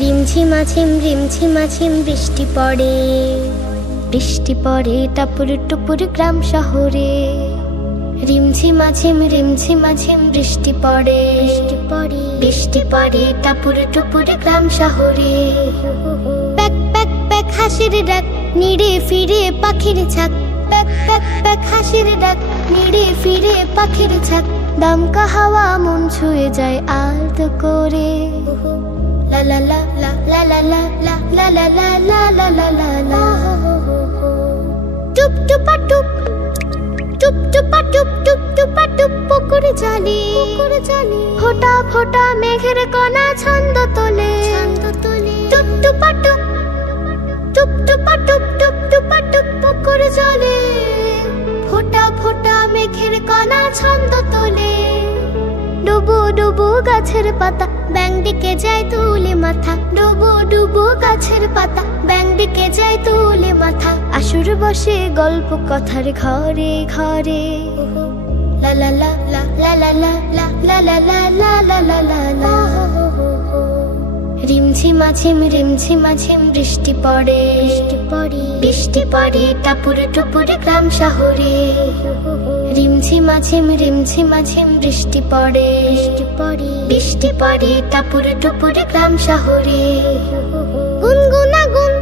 রিমঝিমাঝিম রিমঝিমাঝিম বৃষ্টি পড়ে, বৃষ্টি পড়ে টাপুর টুপুর গ্রাম শহরে। রিমঝিমাঝিম রিমঝিমাঝিম বৃষ্টি পড়ে, বৃষ্টি পড়ে টাপুর টুপুর গ্রাম শহরে। প্যাক প্যাক প্যাক হাসির ডাক, নিড়ে ফিরে পাখির ঝাঁক। প্যাক প্যাক প্যাক হাসির ডাক, নিড়ে ফিরে পাখির ঝাঁক। দমকা হাওয়া মন ছুঁয়ে যায় আলতো করে। লা লা লা লা লা লা লা লা লা লা লা লা লা লা লা। টুপ টুপা টুপ, টুপ টুপা টুপ, টুপ টুপা টুপ পুকুর জালি। ফোঁটা ফোঁটা মেঘের কণা ছন্দ তোলে। টুপ টুপা টুপ, টুপ টুপা টুপ, টুপ টুপা টুপ পুকুর জলে। ফোঁটা ফোঁটা মেঘের কণা ছন্দ তোলে। ডুবু ডুবু গাছের পাতা, ব্যাং দিকে যায় তুলে মাথা। ডুবু ডুবু গাছের পাতা, ব্যাং দিকে যায় তুলে মাথা। আসুর বসে গল্প কথার ঘরে ঘরে। লা লা লা লা লা লা লা লা লা লা লা লা লা লা লা। রিমঝিমাঝিম রিমঝিমাঝিম বৃষ্টি পড়ে, বৃষ্টি পড়ে টাপুর টুপুর গ্রাম শহরে। রিমঝিমাঝিম রিমঝিমাঝিম বৃষ্টি পড়ে, বৃষ্টি পড়ে টাপুর টুপুর গ্রাম শহরে। গুনগুনা গুন,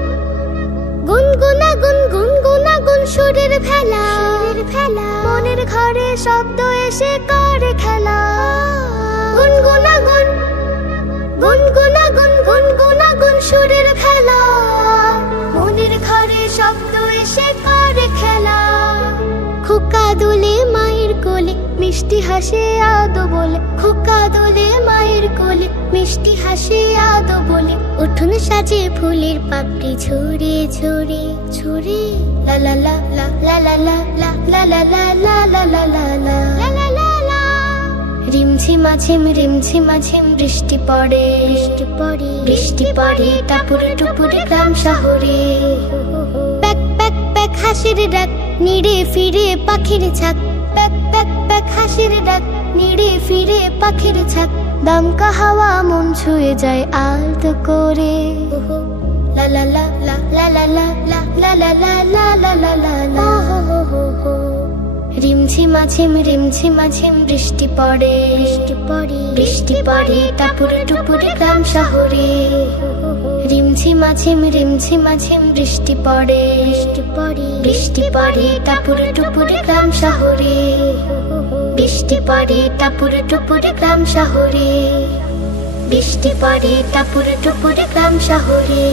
গুনগুনা গুন, গুনগুনা গুন সুরের ভেলা। মনের ঘরে শব্দ এসে করে খেলা। গুনগুনা গুন, গুনগুনা গুন, গুনগুনা গুন সুরের ভেলা। মনের ঘরে শব্দ এসে করে খেলা। খোকা দুলে মায়ের কোলে, মিষ্টি হাসে আদো বলে। খোকা দুলে মায়ের কোলে, মিষ্টি হাসে আদো বলে। উঠোন সাজে ফুলের পাপড়ি ঝরে ঝরে ঝরে। লা লা লা লা লা লা লা লা লা লা লা লা লা লা লা লা লা লা। রিমঝিমাঝিম রিমঝিমাঝিম বৃষ্টি পড়ে, বৃষ্টি পড়ে টাপুর টুপুর গ্রাম শহরে। প্যাক প্যাক প্যাক হাসির ডাক, নিড়ে ফিরে পাখির ঝাঁক। প্যাক প্যাক প্যাক হাসির ডাক, নিড়ে ফিরে পাখির ঝাঁক। দমকা হাওয়া মন ছুঁয়ে যায় আলতো করে। লা লা লা লা লা লা লা লা লা লা লা লা লা লা লা। রিমঝিমাঝিম রিমঝিমাঝিম বৃষ্টি পড়ে, বৃষ্টি পড়ে টাপুর টুপুর গ্রাম শহরে। রিমঝিমাঝিম রিমঝিমাঝিম বৃষ্টি পড়ে, বৃষ্টি পড়ে টাপুর টুপুর গ্রাম শহরে। বৃষ্টি পড়ে টাপুর টুপুর গ্রাম শহরে। বৃষ্টি পড়ে টাপুর টুপুর গ্রাম শহরে।